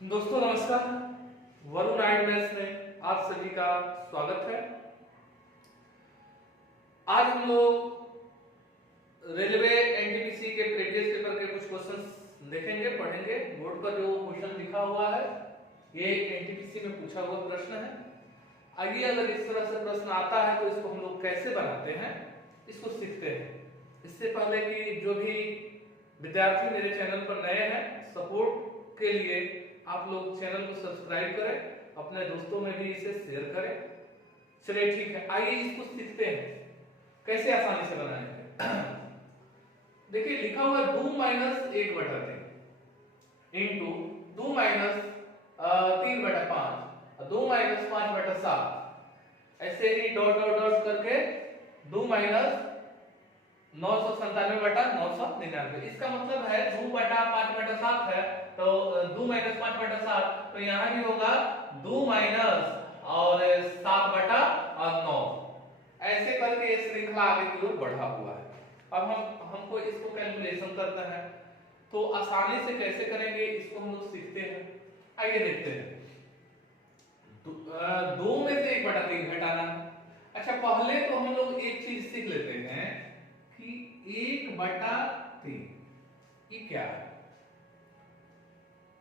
दोस्तों नमस्कार। Varun art maths में आप सभी का स्वागत है। आज हम लोग रेलवे एनटीपीसी के प्रीवियस पेपर के कुछ क्वेश्चंस देखेंगे, पढ़ेंगे। बोर्ड पर जो क्वेश्चन लिखा हुआ है ये एनटीपीसी में पूछा हुआ प्रश्न है। आगे अगर इस तरह से प्रश्न आता है तो इसको हम लोग कैसे बनाते हैं, इसको सीखते हैं। इससे पहले कि जो भी विद्यार्थी मेरे चैनल पर नए हैं, सपोर्ट के लिए आप लोग चैनल को सब्सक्राइब करें, अपने दोस्तों में भी इसे शेयर करें। चलिए ठीक है, आइए इसको सीखते हैं कैसे आसानी से बनाएंगे। देखिए लिखा हुआ है 2 माइनस 1/3 इंटू 2 माइनस 3/5 2 माइनस 5/7 ऐसे ही डॉट डॉट डॉट करके 2 माइनस 997/999। इसका मतलब है 2/5/7 है तो 2 माइनस 5/7, तो यहां भी होगा 2 माइनस और 7/9। ऐसे करके ये श्रृंखला आगे की ओर बढ़ा हुआ है। अब हमको इसको कैलकुलेशन करना है, तो आसानी से कैसे करेंगे इसको हम लोग सीखते हैं। आइए देखते हैं। 2 में से 1/3 घटाना है। अच्छा, पहले तो हम लोग एक चीज सीख लेते हैं कि 1/3 ये क्या है।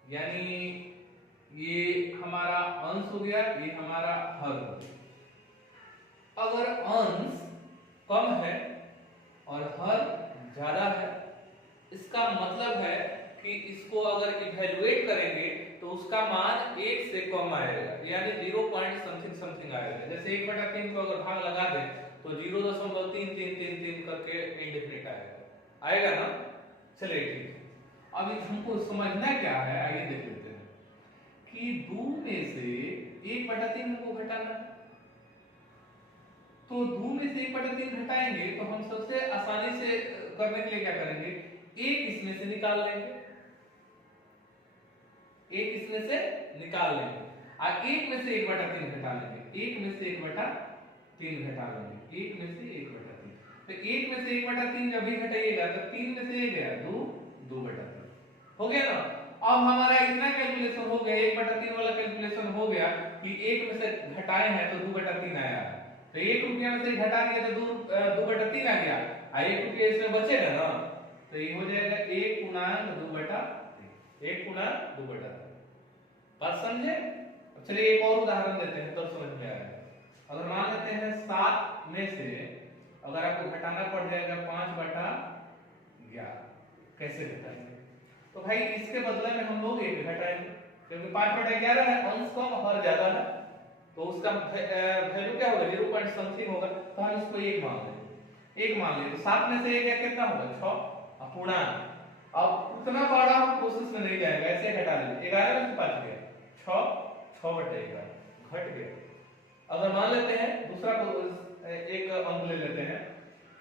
यानी ये हमारा अंश हो गया, ये हमारा हर हो गया। अगर अंश कम है और हर ज्यादा है, इसका मतलब है कि इसको अगर इवैल्यूएट करेंगे तो उसका मान 1 से कम आएगा, यानी 0 पॉइंट समथिंग समथिंग आएगा। जैसे 1/3 को अगर भाग लगा दें तो 0.3333 करके इंडेफिनिट आएगा ना। चलिए ठीक है, अभी हमको समझना क्या है, आइए देख लेते हैं कि 2 में से 1/3 हमको घटाना है। तो 2 में से 1/3 घटाएंगे तो हम सबसे आसानी से करने के लिए क्या करेंगे, एक इसमें से निकाल लेंगे, एक इसमें से निकाल लेंगे और एक में से 1/3 घटा लेंगे, एक में से 1/3 घटा लेंगे, एक में से 1/3। तो एक में से 1/3 जब भी घटाइएगा तो 3 में से ये गया 2/3 हो गया ना। अब हमारा इतना कैलकुलेशन हो गया, 1/3 वाला कैलकुलेशन हो गया कि एक में से घटाए हैं तो 2/3 आया। तो 1 रुपया में से घटा दिया तो 2/3 आ गया, और 1 रुपया इसमें बचेगा ना, तो ये हो जाएगा 1 गुना 2/3। बात समझे? चलिए एक और उदाहरण देते हैं तब समझ में आएगा। अगर मान लेते हैं 7 में से अगर आपको घटाना पड़ जाएगा 5/11, कैसे घटाएंगे? तो भाई इसके बदले में हम लोग 1 घटाएंगे, क्योंकि 5/11 है, अंश कम हर ज्यादा है, तो उसका वैल्यू क्या होगा, 0 पॉइंट समथिंग होगा, तो हम इसको 1 मान लेंगे। 1 मान लेंगे तो 7 में से 1 कितना होगा, 6 पूर्णांक। अब उतना बड़ा हम प्रोसेस में नहीं जाएगा, ऐसे घटा लेंगे। 11 में से 5 गया 6/11 घट गया। अगर मान लेते हैं दूसरा एक अंक ले लेते हैं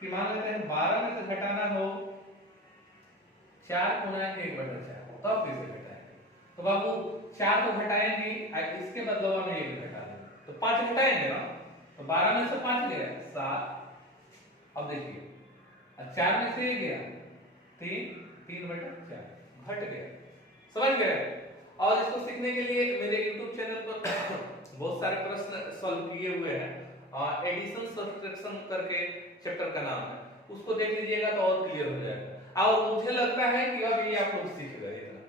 कि मान लेते हैं 12 में से घटाना हो 4 गुना 1/4, तब कैसे घटाएंगे? तो बाबू 4 को घटाएंगे और इसके बदले में 1 घटा देंगे, तो 5 घटाएंगे ना, तो 12 में से 5 गया 7। अब देखिए 4 में से 1 गया 3/4 घट गया। समझ गए? और इसको सीखने के लिए मेरे YouTube चैनल पर बहुत सारे प्रश्न सॉल्व किए हुए हैं। एडिशन सब्ट्रैक्शन करके चैप्टर का नाम है, उसको देख लीजिएगा तो और क्लियर हो जाएगा। और मुझे लगता है कि अब ये आप लोग सीख गए इतना,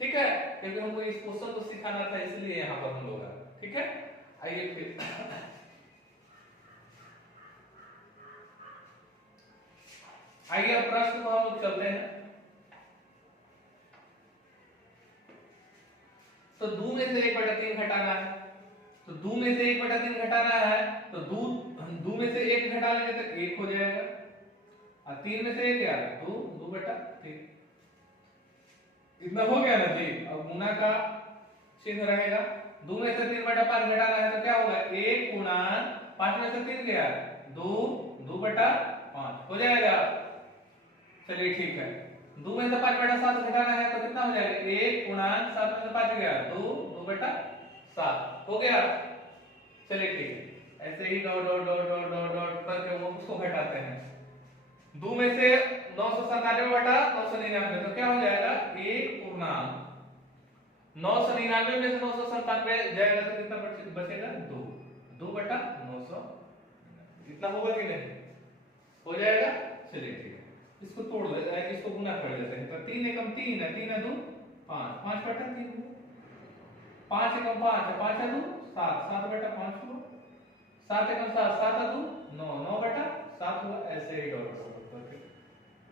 ठीक है, क्योंकि हमको इस क्वेश्चन को सिखाना था, इसलिए यहाँ पर हम लोग आए। ठीक है, आइए फिर आइए अब प्रश्न को हम लोग चलते हैं। तो 2 में से 1/3 घटाना है, तो 2 में से 1/3 घटाना है तो 2 में से 1 घटा लेंगे तो 1 हो जाएगा, और 3 में से 1 क्या 2/3। इतना हो गया ना जी। अब गुना का चिन्ह रहेगा, 2 में से 3/5 घटाना है तो क्या होगा, 1 गुना 5 में से 3 गया 2/5 हो जाएगा। चलिए ठीक है, 2 में से 5/7 घटाना है तो कितना हो जाएगा, 1 गुना 7 में से 5 गया 2/7 हो गया। चलिए ठीक है, ऐसे ही dot dot dot dot dot dot करके वो उसको घटाते हैं। 2 में से 997/999 तो क्या हो जाएगा, 1 पूर्णांक 999 में से 997 जाएगा तो कितना बचेगा? 2। 2/900 इतना होगा कि नहीं? हो जाएगा। चलिए ठीक है, इसको तोड़ देते हैं, इसको गुना कर देते हैं। तो 3 एकम 3 है, 3 2 5, 5/3 हुआ। 5 एकम 5 है, 5 2 7, 7/5 हुआ। 7 एकम 7, 7 2 9, 9/7 हुआ। ऐसे ही डॉट करके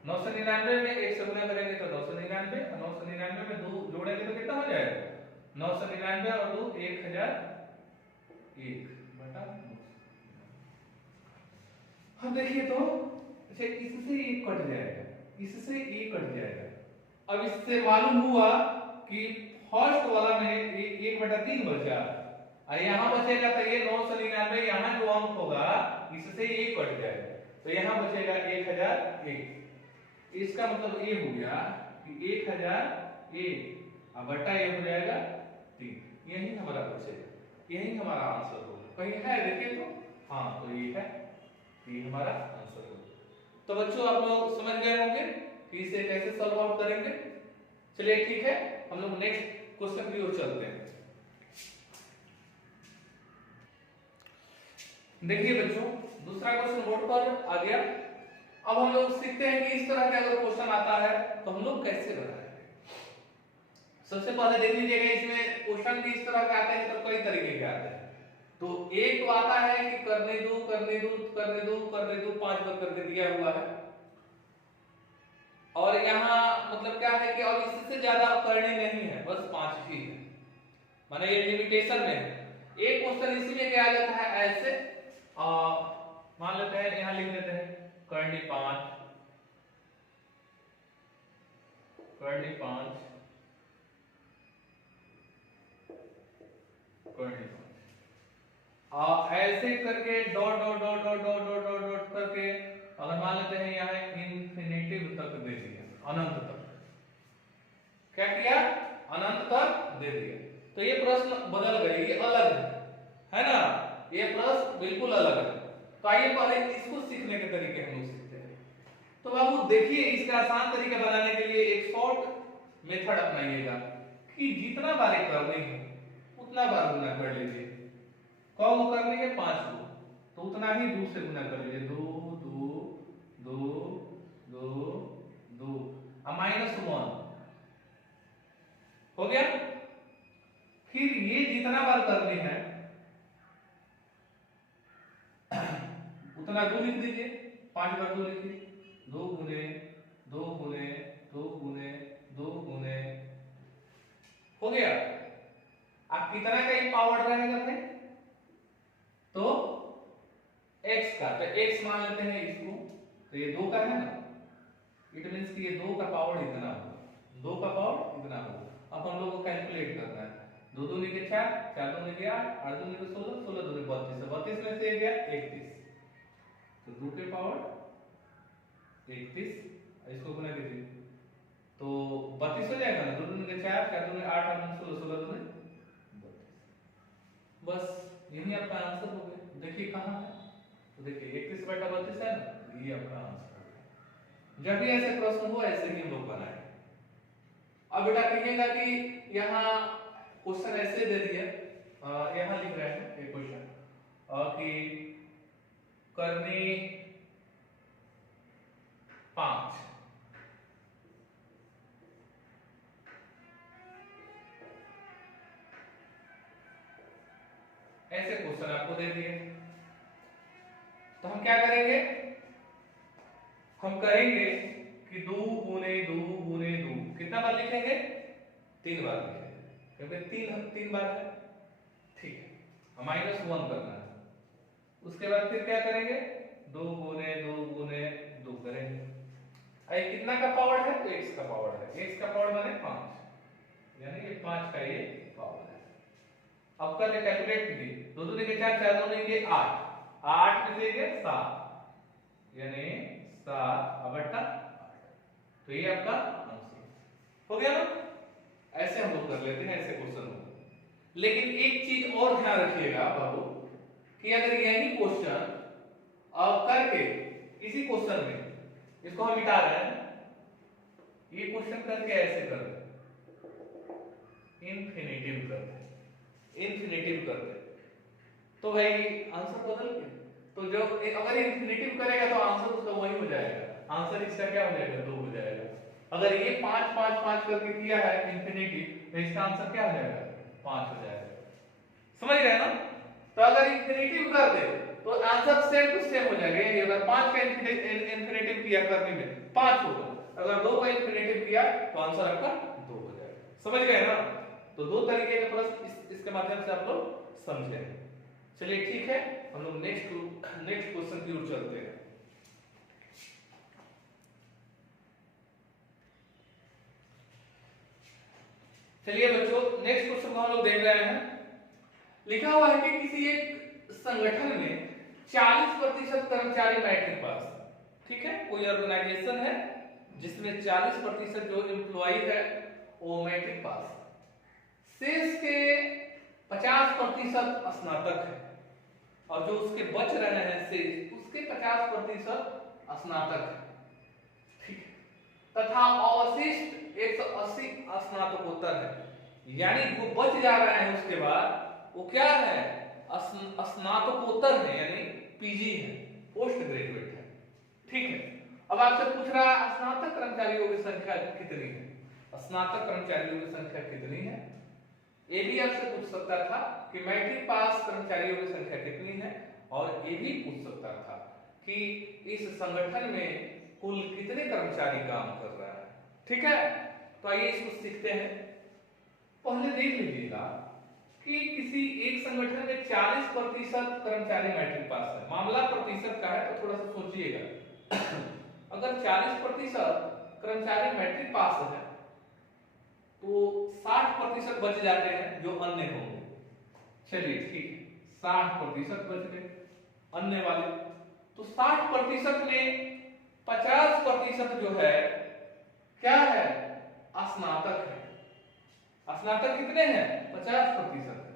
999 में 1 से गुना करेंगे तो 999, और 999 में 2 जोड़ेंगे तो कितना हो जाएगा? 999 और 2 1001 बटा। हम देखिए तो अच्छा, इससे 1 कट जाएगा, इससे 1 कट जाएगा। अब इससे मालूम हुआ कि फर्स्ट वाला में 1/3 बचा, और यहाँ बचेगा तो ये 999, यहाँ जो अंक होगा इससे 1 कट जाएगा, तो यहाँ बचेगा 1001। इसका मतलब ये हो गया कि 1001 और बटा ये हो जाएगा 3। यही हमारा बचेगा, यही हमारा आंसर होगा। कहीं है देखिए तो, हाँ तो ये है, ये हमारा आंसर होगा। तो बच्चों आप लोग समझ गए होंगे कि इसे कैसे सॉल्व आउट करेंगे। चलिए ठीक है, हम लोग नेक्स्ट क्वेश्चन की ओर चलते हैं। देखिए बच्चों, दूसरा क्वेश्चन बोर्ड पर आ गया। अब हम लोग सीखते हैं कि इस तरह का अगर क्वेश्चन आता है तो हम लोग कैसे बनाएंगे। सबसे पहले देख लीजिएगा, इसमें क्वेश्चन भी इस तरह के आते हैं तो कई तरीके के आते हैं। तो एक तो आता है कि करने दो करने दो करने दो करने दो, 5 बार करके दिया हुआ है, और यहाँ मतलब क्या है कि और इससे ज्यादा करनी नहीं है, बस 5 ही है, माने ये लिमिटेशन में है। एक क्वेश्चन इसी में क्या आ जाता है ऐसे, मान लेते हैं यहाँ लिख देते हैं करनी 5 करनी 5 करनी 5, ऐसे करके dot dot dot dot dot dot dot dot करके अगर मान लेते हैं यहाँ इन्फिनिटिव तक दे दिया, अनंत तक। क्या किया? अनंत तक दे दिया। तो ये प्रश्न बदल गए, ये अलग है ना, ये प्रश्न बिल्कुल अलग है। तो आइए पहले इसको सीखने के तरीके हम लोग सीखते हैं। तो बाबू देखिए, इसका आसान तरीका बनाने के लिए एक शॉर्ट मेथड अपनाइएगा कि जितना बार करनी है उतना बार गुना कर लीजिए। कौन करनी है? 5 को, तो उतना ही 2 से गुना कर लीजिए। 2 2 2 2 2 -1 हो गया। फिर ये जितना बार करनी है उतना 2 लिख दीजिए, 5 बार 2 लिखिए। 2 गुने 2 गुने 2 गुने 2 गुने हो गया। अब कितना का ये पावर रहेगा भाई? तो x का, तो x मान लेते हैं इसको, तो ये 2 का है ना, इट मींस कि ये 2 का पावर इतना होगा, 2 का पावर इतना होगा। अब हम लोग को कैलकुलेट करना है। 2 2 के 4, 4 2 के 8, 8 2 के 16, 16 2 के 32, 32 में से गया 31, तो 2 के पावर 31, इसको गुना कीजिए तो 32 हो जाएगा ना। 2 2 के 4, 4 2 के 8, 8 2 16, 16 2 32। बस यही आपका आंसर हो गया। देखिए कहां है, तो देखिए 31/32 है ना, ये आपका आंसर हो गया। जब भी ऐसे प्रश्न हो ऐसे ही हम लोग बनाए। अब बेटा कहिएगा कि यहाँ क्वेश्चन ऐसे दे दिया, यहाँ लिख रहे हैं एक क्वेश्चन कि करनी 5, ऐसे क्वेश्चन आपको दे दिए। तो हम क्या करेंगे? हम करेंगे कि 2 गुने 2 गुने 2 कितना बार लिखेंगे? 3 बार लिखेंगे, क्योंकि 3 बार है। ठीक है, -1 करना है। उसके बाद फिर क्या करेंगे? 2 गुने 2 गुने 2 करेंगे। ये कितना का पावर है? तो x का पावर है। x का पावर माने 5, यानी ये 5 का ये पावर है। अब कर कैलकुलेट कीजिए। 2 2 के 4, 4 2 के 8, 8 में से गया 7, यानी 7/8, तो ये आपका आंसर हो गया ना। ऐसे हम लोग कर लेते हैं, ऐसे क्वेश्चन हो। लेकिन एक चीज और ध्यान रखिएगा बाबू, कि अगर यही क्वेश्चन करके इसी क्वेश्चन में इसको हम मिटा रहे हैं, ये क्वेश्चन करके ऐसे कर रहे हैं, इन्फिनेटिव कर दे, इन्फिनेटिव कर दे तो भाई आंसर बदल गया। तो जो अगर इन्फिनेटिव करेगा तो आंसर उसका वही हो जाएगा, आंसर इसका क्या हो जाएगा 2 हो जाएगा। अगर ये 5 5 5 करके किया है इन्फिनेटिव तो इसका आंसर क्या हो जाएगा 5 हो जाएगा। समझ गए ना? तो अगर इन्फिनेटिव कर दे तो आंसर सेम टू सेम हो जाएगा। ये अगर 5 का इन्फिनेटिव किया करने में 5 होगा, अगर 2 का इन्फिनेटिव किया तो आंसर आपका 2 हो जाएगा। समझ गए ना? तो 2 तरीके के प्रश्न इसके माध्यम से आप लोग समझे। चलिए ठीक है, हम लोग नेक्स्ट क्वेश्चन की ओर चलते हैं। चलिए बच्चों, नेक्स्ट क्वेश्चन को हम लोग देख रहे हैं। लिखा हुआ है कि किसी एक संगठन में 40% कर्मचारी मैट्रिक पास, ठीक है, कोई ऑर्गेनाइजेशन है जिसमें 40% जो एम्प्लॉय है वो मैट्रिक पास, शेष के 50% स्नातक है और जो उसके बच रहे हैं शेष उसके 50% स्नातक है, ठीक है, तथा अवशिष्ट 180 स्नातकोत्तर है। यानी वो बच जा रहे हैं उसके बाद वो क्या है स्नातकोत्तर है, यानी पीजी है, पोस्ट ग्रेजुएट है, ठीक है। अब आपसे पूछ रहा है स्नातक कर्मचारियों की संख्या कितनी है, स्नातक कर्मचारियों की संख्या कितनी है। ये भी आपसे पूछ सकता था कि मैट्रिक पास कर्मचारियों की संख्या कितनी है, और ये भी पूछ सकता था कि इस संगठन में कुल कितने कर्मचारी काम कर रहा है, ठीक है। तो आइए इसको सीखते हैं। पहले देख लीजिएगा कि किसी एक संगठन में 40% कर्मचारी मैट्रिक पास है। मामला प्रतिशत का है तो थोड़ा सा सोचिएगा। अगर 40% कर्मचारी मैट्रिक पास है तो 60% बच जाते हैं जो अन्य होंगे। चलिए ठीक है, 60% बच गए अन्य वाले। तो 60% में 50% जो है क्या है स्नातक है। स्नातक कितने हैं 50% है।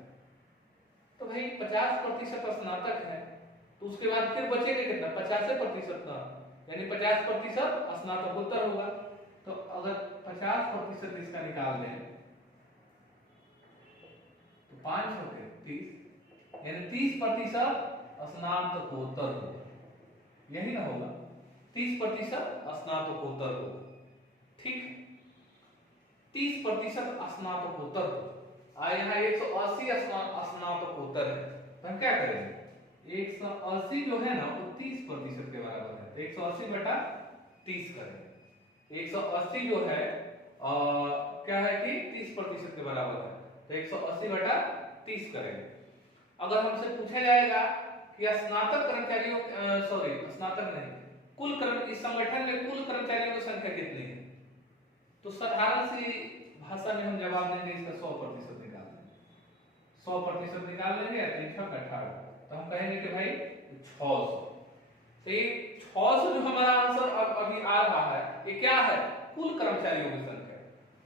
तो भाई 50% स्नातक है तो उसके बाद फिर बचेगा कितना 50% ना, यानी 50% स्नातकोत्तर होगा। तो अगर 50% इसका निकाल दें तो 5 हो गए 30, यानी 30% स्नातकोत्तर होगा, यही ना होगा 30% स्नातकोत्तर होगा, ठीक। 30% स्नातकोत्तर यहाँ 180 स्नातकोत्तर है तो हम क्या करेंगे 180 जो है ना वो 30% के बराबर है, तो 180 बटा 30 करेंगे। 180 जो है क्या है कि 30% के बराबर है, तो 180 बटा 30 करेंगे। अगर हमसे पूछा जाएगा कि स्नातक कर्मचारियों स्नातक नहीं कुल इस संगठन में कुल कर्मचारियों की संख्या कितनी है, तो साधारण सी भाषा में हम जवाब देंगे इसका 100% निकाल लेंगे। 100% निकाल लेंगे 18, तो हम कहेंगे कि भाई 600। तो ये 600 जो हमारा आंसर अभी आ रहा है ये क्या है कुल कर्मचारियों की संख्या।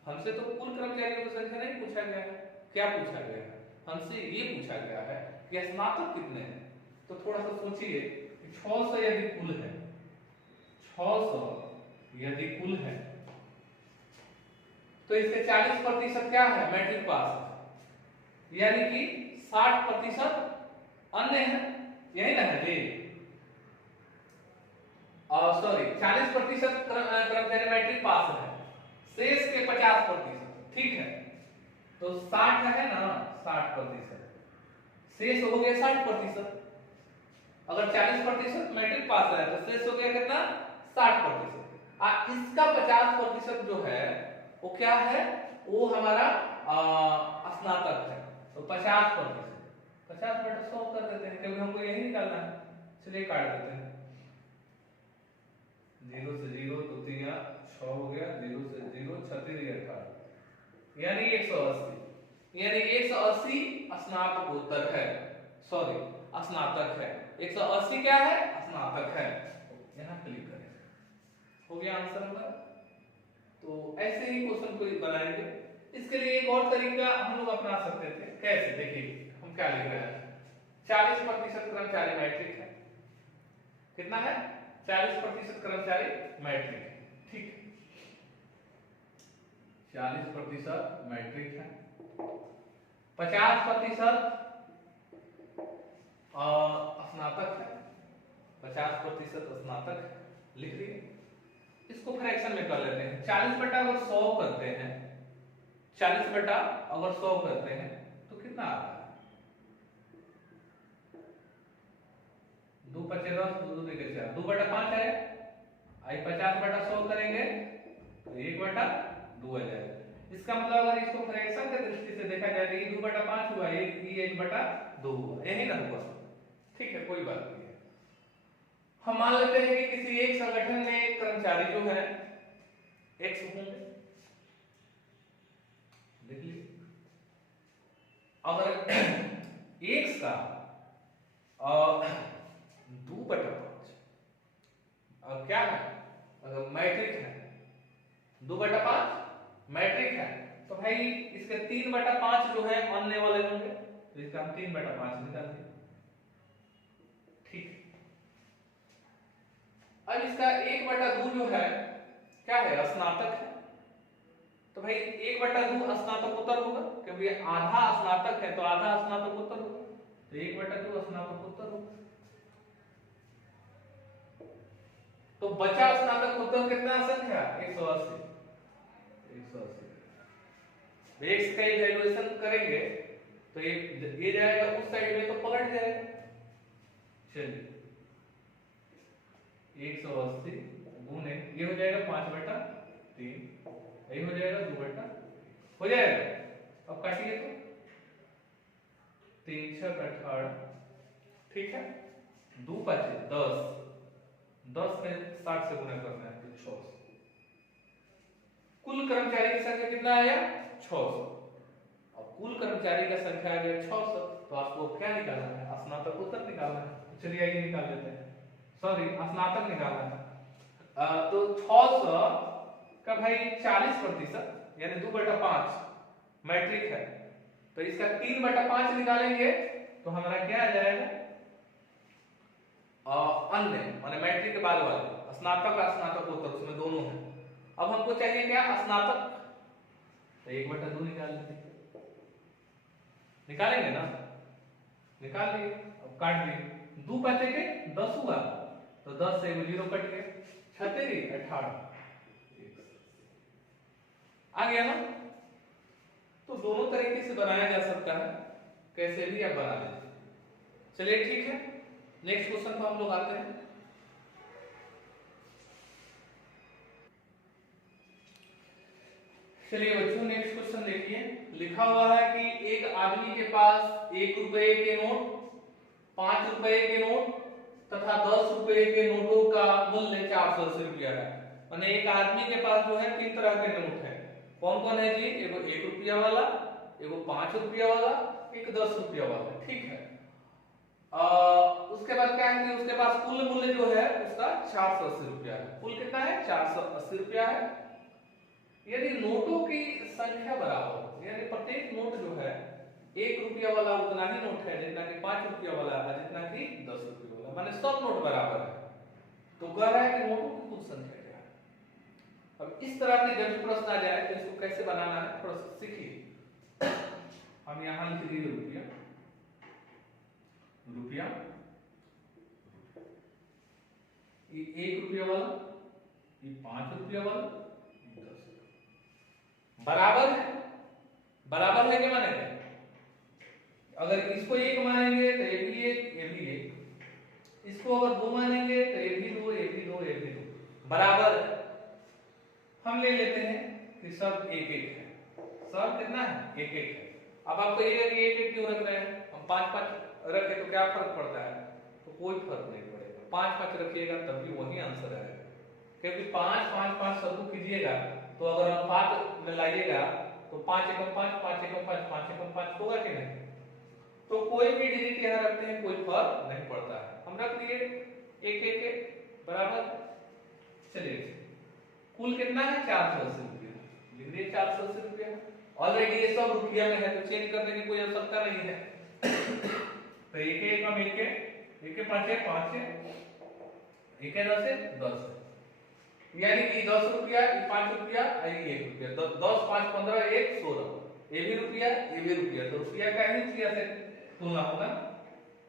हमसे तो कुल कर्मचारियों की संख्या नहीं पूछा गया है, क्या पूछा गया है हमसे ये पूछा गया है कि स्नातक कितने हैं। तो थोड़ा सा सोचिए 600 यदि कुल है, 600 यदि कुल है तो इसके 40% क्या है मैट्रिक पास है, यानी कि 60% अन्य है, यही ना है जी। सॉरी 40% कर्मचारी मैट्रिक पास है, शेष के 50%, ठीक है। तो 60 है ना 60%, शेष हो गया 60%। अगर 40% मैट्रिक पास है तो शेष हो गया कितना 60%। इसका 50% जो है वो क्या है वो हमारा स्नातक है, तो 50% 50 बटा 100 कर देते हैं क्योंकि हमको यही निकालना है। चलिए काट देते हैं, 0 से 0 तो 3 6 हो गया, 0 से 0 36 18, यानी 180, यानी 180 स्नातकोत्तर है, सॉरी स्नातक है। 180 क्या है स्नातक है, यहाँ क्लिक करें, हो गया आंसर हमारा। तो ऐसे ही क्वेश्चन को बनाएंगे। इसके लिए एक और तरीका हम लोग अपना सकते थे, कैसे देखिए हम क्या लिख रहे हैं 40% कर्मचारी मैट्रिक है, कितना है 40% कर्मचारी मैट्रिक, ठीक। 40% मैट्रिक है, 50% स्नातक है, 50% स्नातक लिख दिए। इसको फ्रैक्शन में कर लेते हैं। 40 बटा अगर 100 करते हैं, 40 बटा अगर 100 करते हैं तो कितना आता है? 2 पचे 10, 2 2 के 4, 2 बटा 5 है। आई 50 बटा 100 करेंगे तो 1 बटा 2 आ जाएगा। इसका मतलब अगर इसको फ्रैक्शन के दृष्टि से देखा जाए तो ये 2 बटा 5 हुआ, ये 1 बटा 2 हुआ, यही ना हुआ। ठीक है, कोई बात नहीं है। हम मान लेते हैं कि किसी एक संगठन में कर्मचारी जो है एक्स होंगे, देख लीजिए। अगर एक्स का 2 बटा 5 और क्या है, अगर मैट्रिक है, 2 बटा 5 मैट्रिक है, तो भाई इसके 3 बटा 5 जो है आने वाले होंगे, तो इसका हम 3 बटा 5 निकाल देंगे। ठीक, अब इसका 1 बटा 2 जो है क्या है, स्नातक है, तो भाई 1 बटा 2 स्नातकोत्तर होगा, क्योंकि आधा स्नातक है तो आधा स्नातकोत्तर होगा, तो 1 बटा 2 स्नातकोत्तर होगा। तो बचा स्नातकोत्तर कितना संख्या, 180। 180 एक्स का इवैल्यूएशन करेंगे तो ये जाएगा उस साइड में, तो पलट जाएगा। चलिए 180 गुने ये हो जाएगा 5 बटा 3, यही हो जाएगा 2 बटा, हो जाएगा। अब काटिए तो 3 6 18, ठीक है, 2 5 10, 10 में 60 से गुना करना है तो 600। कुल कर्मचारी की संख्या कितना आया, 600। अब कुल कर्मचारी का संख्या आ गया 600, तो आपको क्या निकालना है, स्नातकोत्तर निकालना है। चलिए आइए निकाल लेते हैं, सॉरी स्नातक निकालना है। तो 600 का भाई 40% यानी 2 बटा 5 मैट्रिक है, तो इसका 3 बटा 5 निकालेंगे तो हमारा क्या आ जाएगा, अन्य माने मैट्रिक के बाद वाले, स्नातक और स्नातकोत्तर उसमें दोनों है। अब हमको चाहिए क्या, स्नातक, तो 1 बटा 2 निकाल लेंगे, निकालेंगे ना, निकाल लिए। अब काट दिए, 2 बचे के 10 हुआ, तो 10 से 0 कट गया, 36 18 आ गया ना। तो दोनों तरीके से बनाया जा सकता है, कैसे भी आप बना लीजिए। चलिए ठीक है, नेक्स्ट क्वेश्चन पर हम लोग आते हैं। चलिए बच्चों नेक्स्ट क्वेश्चन देखिए, लिखा हुआ है कि एक आदमी के पास 1 रुपए के नोट, 5 रुपए के नोट तथा 10 रुपए के नोटों का मूल्य 480 रुपया है। माने एक आदमी के पास जो है 3 तरह के नोट है। कौन कौन है जी, एगो 1 रुपया वाला, एगो 5 रुपया वाला, एक 10 रुपया वाला, ठीक है। उसके बाद क्या है कि उसके पास कुल मूल्य जो है उसका 480 रुपया है। कुल कितना है, 480 रुपया है। यदि नोटों की संख्या बराबर हो, यानी प्रत्येक नोट जो है 1 रुपया वाला उतना ही नोट है जितना कि 5 रुपया वाला है, जितना कि 10 रुपया वाला, माने सब नोट बराबर है, तो कह रहा है कि नोटों की कुल संख्या क्या है। अब इस तरह के जब प्रश्न आ जाए तो इसको कैसे बनाना है थोड़ा सीखिए। हम यहां लिख दिए रुपया, रुपया, ये 1 रुपया वाला, ये 5 रुपया वाला, 10 बराबर है। बराबर है क्या मानेंगे, अगर इसको 1 मानेंगे तो ये भी 1, ये भी 1, इसको अगर 2 मानेंगे तो ये भी 2, ये भी 2, ये भी 2, बराबर है। हम ले लेते हैं कि सब 1 1 है, सब कितना है, 1 1 है। अब आपको ये 1 1 क्यों रख रहे हैं, हम 5 5 रखे तो क्या फर्क पड़ता है, तो कोई फर्क नहीं पड़ेगा। 5 5 रखिएगा तब भी वही आंसर आएगा, क्योंकि 5 5 5 सबको कीजिएगा तो अगर हम 5 में लाइएगा तो 5 1 5 5 1 5 5 1 5 होगा कि नहीं। तो कोई भी डिजिट यहाँ रखते हैं कोई फर्क नहीं पड़ता है। हम रख दिए 1 1 1 बराबर। चलिए कुल कितना है, 480 रुपया, लिख दिए 480 रुपया। ऑलरेडी ये सब रुपया में है तो चेंज करने की कोई आवश्यकता नहीं है। तो 1 1 हम 1 1 5 5 1 10 10, यानी कि 10 रुपया, ये 5 रुपया, ये 1 रुपया, 10 5 15 1 16, ये भी रुपया, ये भी रुपया, तो रुपया का ही रुपया से तुलना होगा।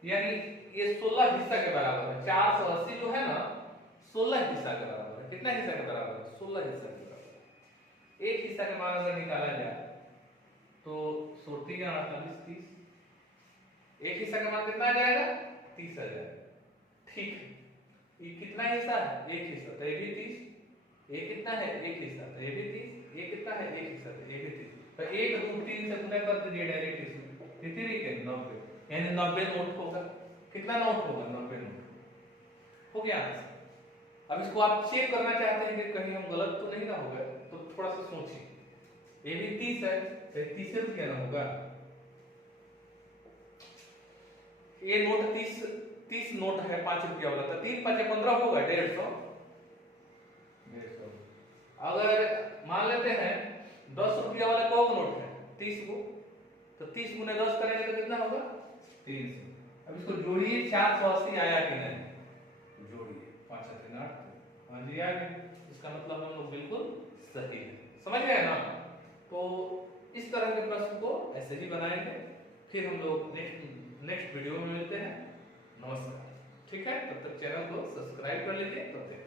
यानी ये 16 हिस्सा के बराबर है। 480 जो है ना 16 हिस्सा के बराबर है। कितना हिस्सा के बराबर है? 16 हिस्सा के बराबर है। एक हिस्सा का मान अगर निकाला जाए तो 16 या 48 30, एक हिस्सा का मान कितना आ जाएगा? 30 आ जाएगा। ठीक है, ये कितना हिस्सा है? एक हिस्सा, तो ये भी 30। ये कितना है? एक हिस्सा, तो ये भी 30। ये कितना है? एक हिस्सा, तो ये भी 30। तो 1 2 3 से गुणा कर दीजिए डायरेक्ट इसमें, कितनी के 90, यानी 90 नोट होगा। कितना नोट होगा? 90 नोट हो गया। अब इसको आप चेक करना चाहते हैं कि कहीं हम गलत तो नहीं ना हो गए, तो थोड़ा सा सोचिए। ये भी 30 है, तो 30 रुपया ना होगा। ये नोट 30 नोट है 5 रुपया वाला, तो 3 5 15 होगा, 150। अगर मान लेते हैं 10 रुपया वाला कौ नोट है? 30 को, तो 30 गुने 10 करेंगे तो कितना होगा? 300। अब इसको जोड़िए, 480 आया कि नहीं? जोड़िए, 5 3 8, हाँ जी आ गया। इसका मतलब हम लोग बिल्कुल सही है। समझ गए ना? तो इस तरह के प्रश्न को ऐसे ही बनाएंगे। फिर हम लोग नेक्स्ट वीडियो में मिलते हैं। नमस्कार। ठीक है, तब तक चैनल को सब्सक्राइब कर लीजिए। तब तक